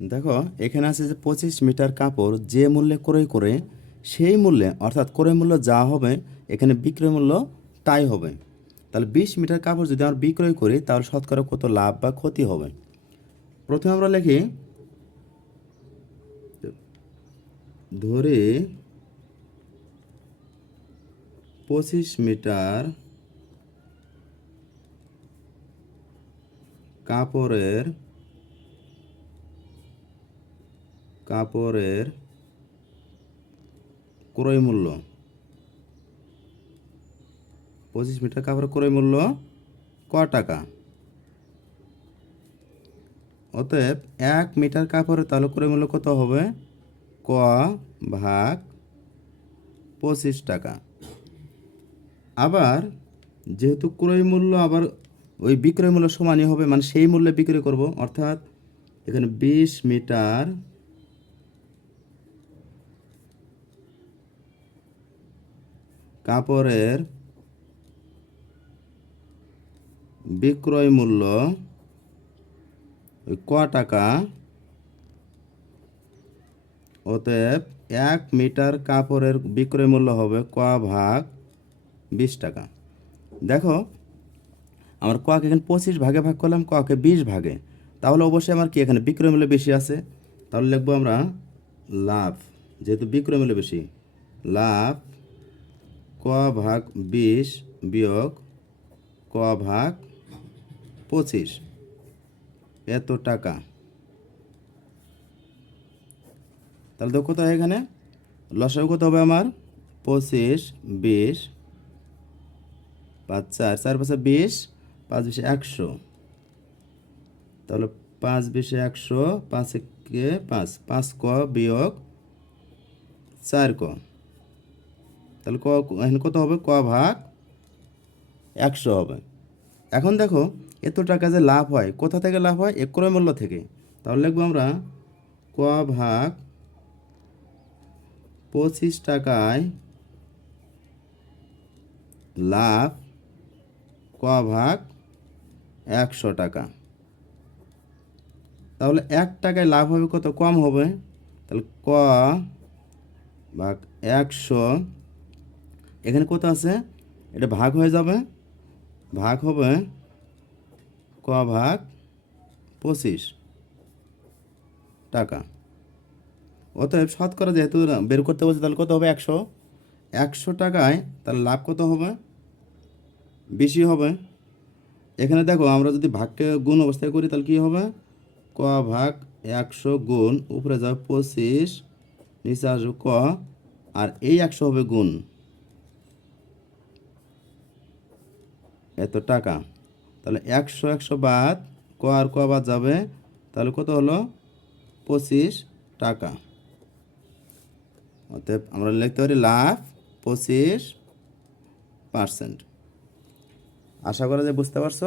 দেখো, এখানে আছে যে পঁচিশ মিটার কাপড় যে মূল্যে ক্রয় করে, সেই মূল্যে, অর্থাৎ ক্রয় মূল্য যা হবে, এখানে বিক্রয় মূল্য তাই হবে। তাহলে বিশ মিটার কাপড় যদি আমরা বিক্রয় করি, তাহলে শতকরা কত লাভ বা ক্ষতি হবে? প্রথমে আমরা লিখি, ধরে পঁচিশ মিটার কাপড়ের কাপড়ের ক্রয় মূল্য। পঁচিশ মিটার কাপড়ের ক্রয় মূল্য ক টাকা? অতএব এক মিটার কাপড়ের তাহলে ক্রয় মূল্য কত হবে? ক ভাগ পঁচিশ টাকা। আবার যেহেতু ক্রয় মূল্য আবার ওই বিক্রয় মূল্য সমানই হবে মানে সেই মূল্যে বিক্রি করব, অর্থাৎ এখানে বিশ মিটার কাপড়ের বিক্রয় মূল্য ক টাকা? অতএব এক মিটার কাপড়ের বিক্রয় মূল্য হবে ক ভাগ বিশ টাকা। দেখো, আমার ককে এখানে পঁচিশ ভাগে ভাগ করলাম ককে বিশ ভাগে। তাহলে অবশ্যই আমার কি এখানে বিক্রয় মূল্য বেশি আছে? তাহলে লিখব আমরা লাভ, যেহেতু বিক্রয় মূল্য বেশি, লাভ ক ভাগ বিশ বিয়োগ ক ভাগ পঁচিশ। এত টাকা। তাহলে তো এখানে। লসাগু কত হবে আমার? পঁচিশ, বিশ, পাঁচ, চার চার পাঁচে বিশ, পাঁচ বিশে একশো। তাহলে পাঁচ বিশে একশো, পাঁচ পাঁচ। পাঁচ ক বিয়োগ চার ক। তাহলে ক, এখানে কত হবে? ক ভাগ একশো হবে। এখন দেখো এত টাকা যে লাভ হয়। কোথা থেকে লাভ হয়? এক ক্রয় মূল্য থেকে। তাহলে লিখব আমরা ক ভাগ পঁচিশ টাকায় লাভ ক ভাগ একশো টাকা। তাহলে এক টাকায় লাভ হবে কত? কম হবে। তাহলে ক ভাগ একশো এখানে কত আছে? এটা ভাগ হয়ে যাবে। ভাগ হবে ক ভাগ পঁচিশ টাকা। অতএব শতকরা যেহেতু বের করতে বলছে, তাহলে কত হবে? একশো। একশো টাকায় তাহলে লাভ কত হবে? বেশি হবে। এখানে দেখো, আমরা যদি ভাগকে গুণ অবস্থায় করি, তাহলে কী হবে? ক ভাগ একশো গুণ, উপরে যাবে পঁচিশ, নিচে আসবে ক, আর এই একশো হবে গুণ। এত টাকা। তাহলে একশো একশো বাদ, ক আর ক বাদ যাবে, তাহলে কত হলো? পঁচিশ টাকা। অতএব আমরা লিখতে পারি লাভ পঁচিশ পার্সেন্ট। আশা করা যে বুঝতে পারছ?